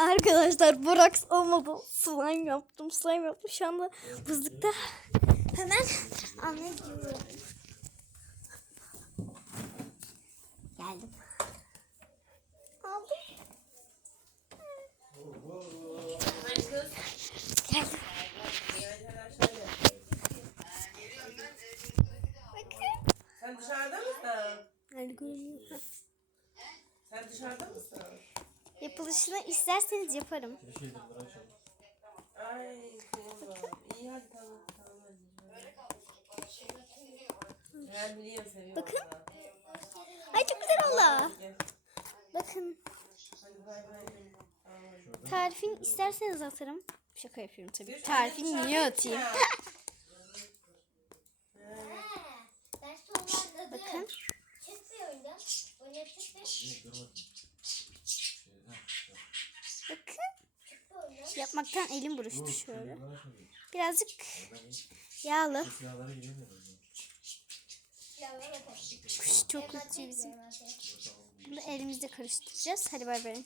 Arkadaşlar boraks olmadı. Slime yaptım. Slime yaptım. Şu anda buzlukta. Hemen almaya gidiyorum. Geldim. Aldım. Geldim. Sen dışarıda mısın? Sen dışarıda mısın? Yapılışını isterseniz yaparım. Ay kıyamam. İyi hadi tamam tamam hadi. Ben biliyorum seviyorum. Bakın. Ay çok güzel oldu. Bakın. Tarifini isterseniz atarım. Şaka yapıyorum tabii. Tarifini niye atayım? Bakın. Bakın. Yapmaktan elim buruştu şöyle. Birazcık yağlı. Kuş çok kötü bizim. Bunu elimizde karıştıracağız. Hadi bay bay.